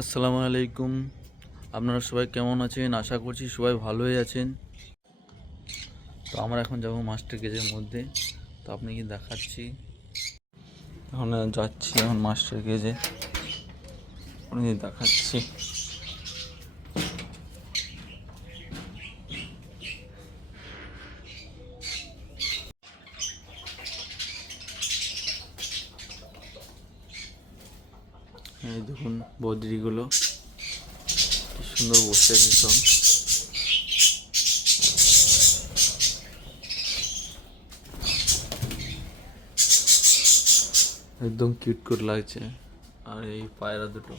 আসসালামু আলাইকুম। আপনারা সবাই কেমন আছেন? আশা করছি সবাই ভালোই আছেন। তো আমরা এখন যাব মাস্টার গেজের মধ্যে। তো আপনাকে দেখাচ্ছি, এখন যাচ্ছি এখন মাস্টার গেজে, আপনাকে দেখাচ্ছি। এই দেখুন বদ্রিগুলো কি সুন্দর বসে আছে সব। একদম কিউট কিউট লাগছে। আর এই পায়রা দুটো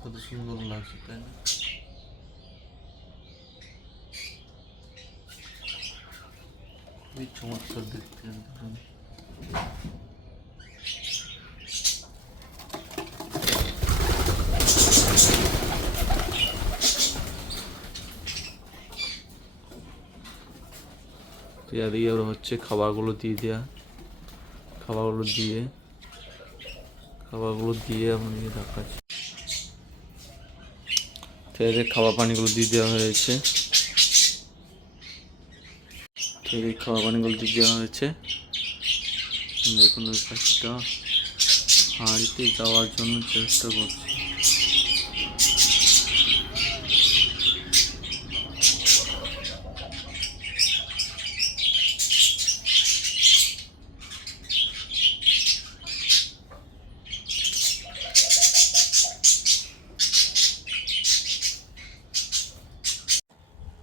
কত সুন্দর লাগছে, তাই না? খুবই চমৎকার দেখতে দেখুন। তো এদিকে ওরা হচ্ছে খাবারগুলো দিয়ে দেওয়া, খাবারগুলো দিয়ে আপনাকে দেখাচ্ছি। তো এদের খাবার পানিগুলো দিয়ে দেওয়া হয়েছে, খাবার পানিগুলো দিয়ে দেওয়া হয়েছে। দেখুন ওই পাখিটা হাঁড়িতে যাওয়ার জন্য চেষ্টা করছে।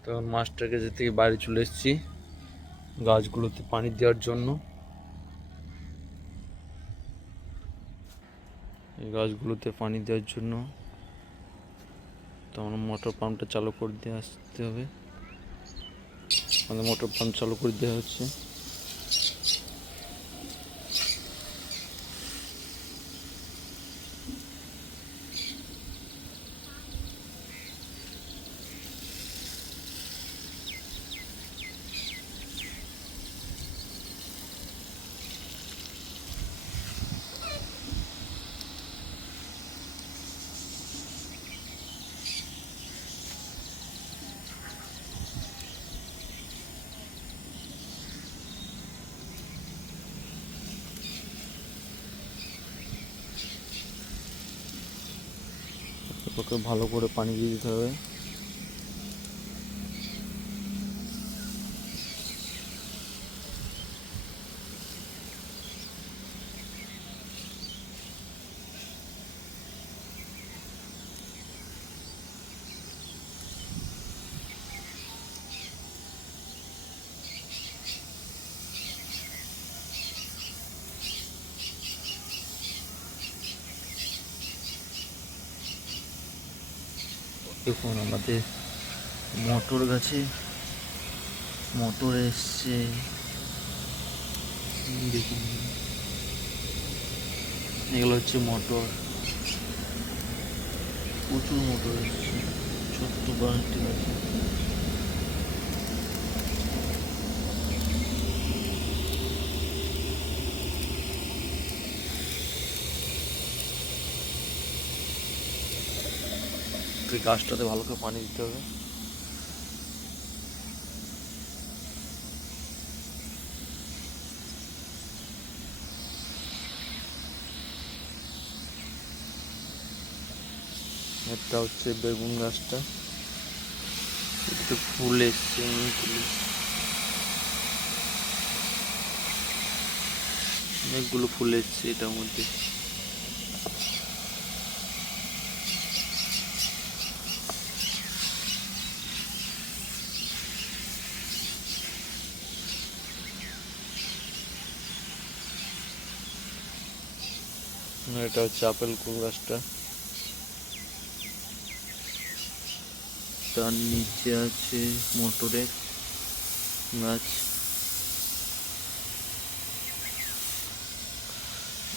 তখন মাস্টার কাছে থেকে বাড়ি চলে এসেছি গাছগুলোতে পানি দেওয়ার জন্য। এই গাছগুলোতে পানি দেওয়ার জন্য তো আমরা মোটর পাম্পটা চালু করে দিয়ে আসতে হবে। আমাদের মোটর পাম্প চালু করে দেওয়া হচ্ছে। ওকে ভালো করে পানি দিয়ে দিতে হবে। দেখুন আমাদের মোটর গাছে মোটর এসছে, দেখুন এগুলো হচ্ছে মোটর, প্রচুর মোটর এসছে, ছোট্ট বাড়িটি আছে। গাছটাতে ভালো করে পানি দিতে হবে। এটা হচ্ছে বেগুন গাছটা, একটু ফুল এসছে, অনেকগুলো ফুল এসছে এটার মধ্যে। এটা হচ্ছে আপেল কুল গাছটা, তার নিচে আছে মোটরের গাছ।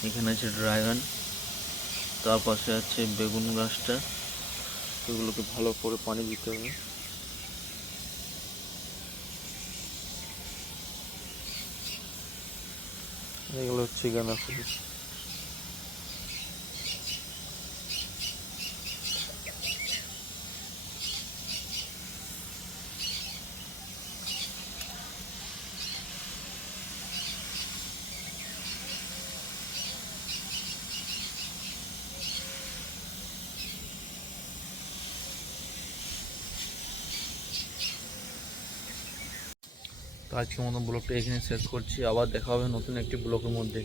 এখানে আছে ড্রাগন, তার পাশে আছে বেগুন গাছটা। এগুলোকে ভালো করে পানি দিতে হবে। এগুলো হচ্ছে গাঁদা ফুল। তো আজকের মতো ব্লগটা এখানে শেষ করছি, আবার দেখা হবে নতুন একটি ব্লগের মধ্যে।